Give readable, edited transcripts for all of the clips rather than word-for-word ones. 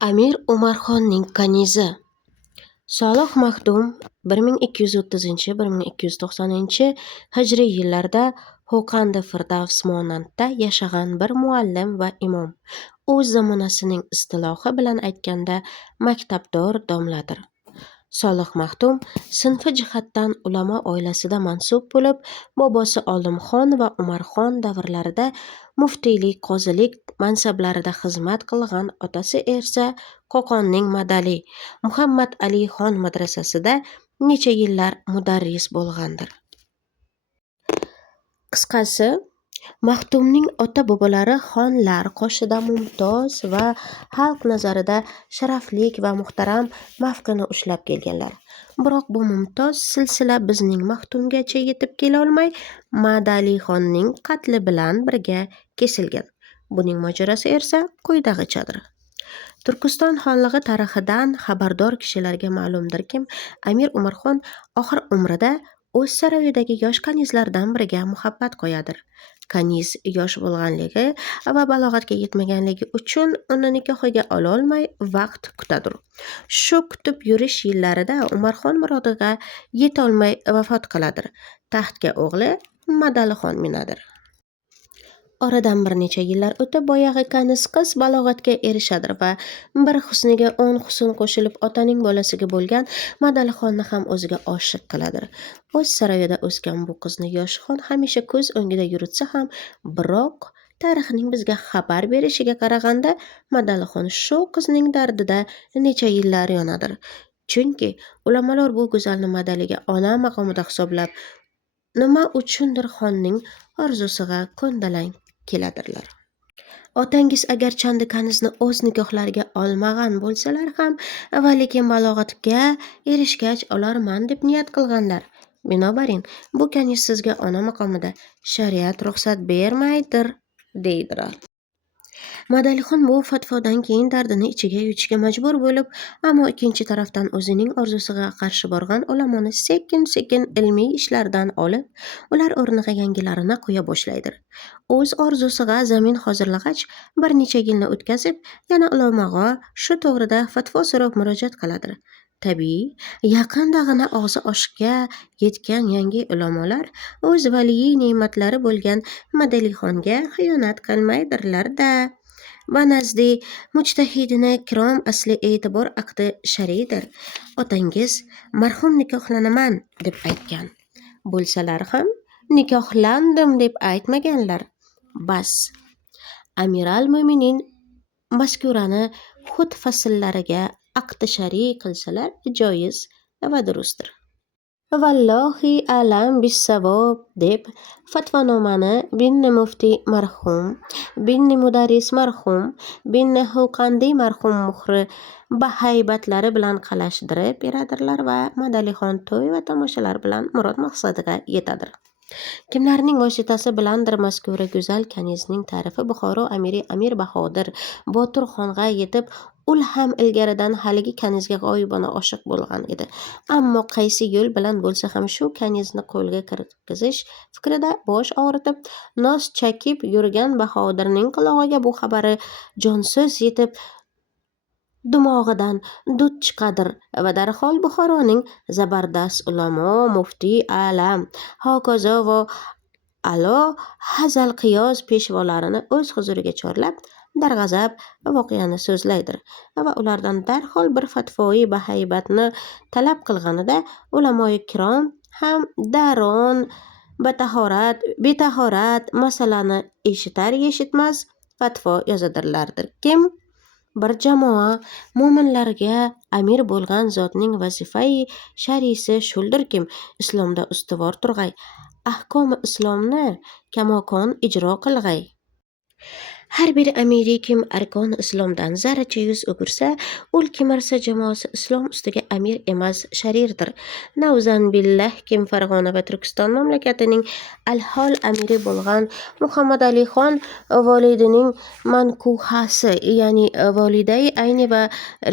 Amir Umarxonning kanizi Solih Maxdum 1230-1290 hijriy yillarda Xo'qandi Firdavs monandda yashagan bir muallim va imom. O'z zamonasining istilohi bilan aytganda maktabdor domladir. Solih Maxdum sinfi jihatdan ulamo oilasida mansub bo'lib, bobosi Olimxon va Umarxon davrlarida muftiylik, qozilik mansablarida xizmat qilgan, otasi esa Qo'qonning Madali Muhammad Ali xon madrasasida necha yillar mudarris bo'lgandir. Qisqasi, Maxdumning ota-bobolari xonlar qoshida mumtoz va xalq nazarida sharaflik va muhtaram mavqini ushlab kelganlar. Biroq bu mumtoz silsila bizning Maxdumgacha yetib kela olmay, Madalixonning qatli bilan birga kesilgan. Buning mojarosi esa quyidagichadir. Turkiston xonligi tarixidan xabardor kishilarga ma'lumdirki, Amir Umarxon oxir umrida o'z saroyidagi yosh kanizlardan biriga muhabbat qo'yadir. Kaniz yosh bo'lganligi va balog'atga yetmaganligi uchun uni nikohiga ololmay vaqt kutadir. Shu kutib yurish yillarida Umarxon murodiga yetolmay vafot qiladir. Taxtga o'g'li Madalixon minadir. Oradan bir necha yillar o'tib, boyag'i kaniz qiz balog'atga erishadir va bir husniga 10 husn qo'shilib otaning bolasiga bo'lgan Madalixonni ham o'ziga oshiq qiladir. O'z saroyida o'sgan bu qizni yosh xon hamisha ko'z o'ngida yuritsa ham, biroq tarixning bizga xabar berishiga qaraganda Madalixon shu qizning dardida necha yillar yonadir. Chunki ulamolar bu go'zalni Madaliga ona maqomida hisoblab, nima uchundir xonning orzusiga ko'ndalang keladirlar. Otangiz agar chandi kanizni o'z nikohlariga olmagan bo'lsalar ham, va lekin balog'atga erishgach olarman deb niyat qilganlar. Binobarin, bu kaniz sizga ona maqomida shariat ruxsat bermaydir, deydilar. Madalixon bu fatvodan keyin dardini ichiga yutishga majbur bo'lib, ammo ikkinchi tarafdan o'zining orzusiga qarshi borgan ulamoni sekin-sekin ilmiy ishlardan olib, ular o'rniga yangilarini qo'ya boshlaydir. O'z orzusiga zamin hozirlag'ach, bir necha yilni o'tkazib, yana ulamoga shu to'g'rida fatvo so'rab murojaat qiladir. Tabiiy, yaqindagina og'zi oshga yetgan yangi ulamolar o'z valiy ne'matlari bo'lgan Madalixonga xiyonat qilmaydirlar-da. Va nazdi mujtahidina kirom asli e'tibor aqdi sharidir. Otangiz marhum nikohlanaman deb aytgan bo'lsalar ham nikohlandim deb aytmaganlar. Bas, Amiral Mo'minin maskurani hud fasllariga aqdi shariy qilsalar joiz va durustdir. Vallohi alam bis-savob deb fatvonomani Binni Mufti marhum, Binni Mudarris marhum, Binni Xo'qandi marhum muhri bahaybatlari bilan qalashdirib beradirlar va Madalixon to'y va tomoshalar bilan murod maqsadiga yetadir. Kimlarning vositasi bilandir mazkura go'zal kanizning tarifi Buxoro amiri Amir Bahodir Botir xonga yetib, ul ham ilgaridan haligi kanizga g'oyibona oshiq bo'lgan edi. Ammo qaysi yo'l bilan bo'lsa ham shu kanizni qo'lga kirgizish fikrida bosh og'ritib, nos chakib yurgan Bahodirning qulog'iga bu xabari jonsiz yetib, dumog'idan dud chiqadir va darhol Buxoroning zabardast ulamo, mufti alam, hokazo va alo hazal qiyos peshvolarini o'z huzuriga chorlab, darg'azab voqeani so'zlaydir va ulardan darhol bir fatvoyi bahaybatni talab qilganida ulamoi kirom ham daron betahorat masalani eshitmas fatvo yozadirlardir. Kim bir jamoa mo'minlarga amir bo'lgan zotning vazifai sharisi shuldirkim, islomda ustuvor turg'ay, ahkomi islomni kamokon ijro qilg'ay. Har bir amiri kim arkon islomdan zarracha yuz o'girsa, ul kimarsa jamoasi islom ustiga amir emas, sharirdir. Navzan billah kim Farg'ona va Turkiston mamlakatining alhol amiri bo'lgan Muhammad Ali xon volidining mankuhasi, ya'ni volidai ayni va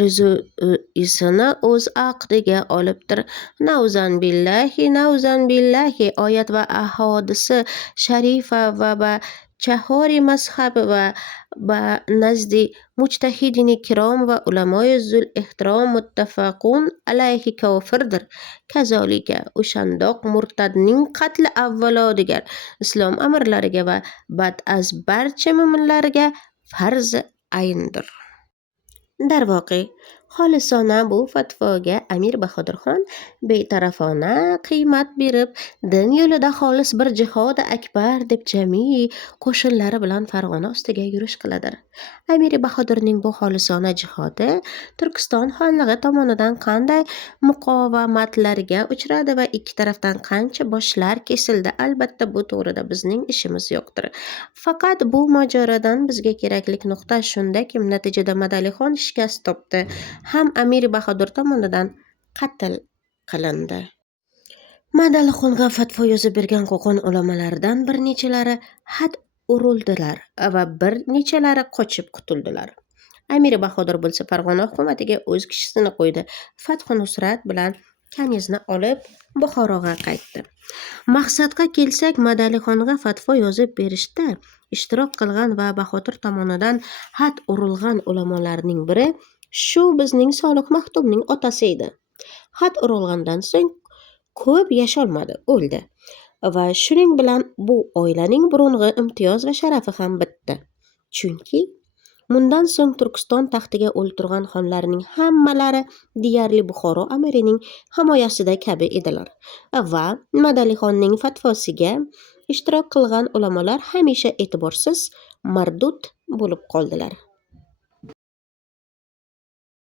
rizuisini o'z aqdiga olibdir. Navzan billahi oyat va ahodisi sharifa va Chahori mazhabi va nazdi mujtahidini kirom va ulamoyi zul ehtirom muttafaqun alayhi kofirdir. Kazolika o'shandoq murtadning qatli avvalo degar islom amirlariga va bad'az barcha mo'minlarga farzi ayndir. Darvoqe, xolisona bu fatvoga Amir Bahodir Xon betarafona qiymat berib, din yo'lida xolis bir jihodi akbar deb jami qo'shinlari bilan Farg'ona ustiga yurish qiladir. Amir Bahodirning bu xolisona jihodi Turkiston xonlig'i tomonidan qanday muqovamatlarga uchradi va ikki tarafdan qancha boshlar kesildi? Albatta, bu to'g'rida bizning ishimiz yo'qdir. Faqat bu mojarodan bizga kerakli nuqta shundaki, natijada Madalixon shikast topdi, ham Amir Bahodir tomonidan qatl qilindi. Madalixonga fatvo yozib bergan qo'qon ulamalaridan bir nechalari had urildilar va bir nechalari qochib qutuldilar. Amir Bahodir bo'lsa Farg'ona hukumatiga o'z kishisini qo'ydi. Fath Nusrat bilan kanizni olib Buxoroga qaytdi. Maqsadga kelsak, Madalixonga fatvo yozib berishda ishtirok qilgan va Bahodir tomonidan had urilgan ulamolarning biri shu bizning Solih Maxtumning otasi edi. Had urilgandan so'ng ko'p yasholmadi, o'ldi. Va shuning bilan bu oilaning burungi imtiyoz va sharafi ham bitdi. Chunki bundan so'ng Turkiston taxtiga o'ltirgan xonlarning hammalari deyarli Buxoro amirining himoyasida kabi edilar va Madalixonning fatvosiga ishtirok qilgan ulamolar hamisha e'tiborsiz, mardud bo'lib qoldilar.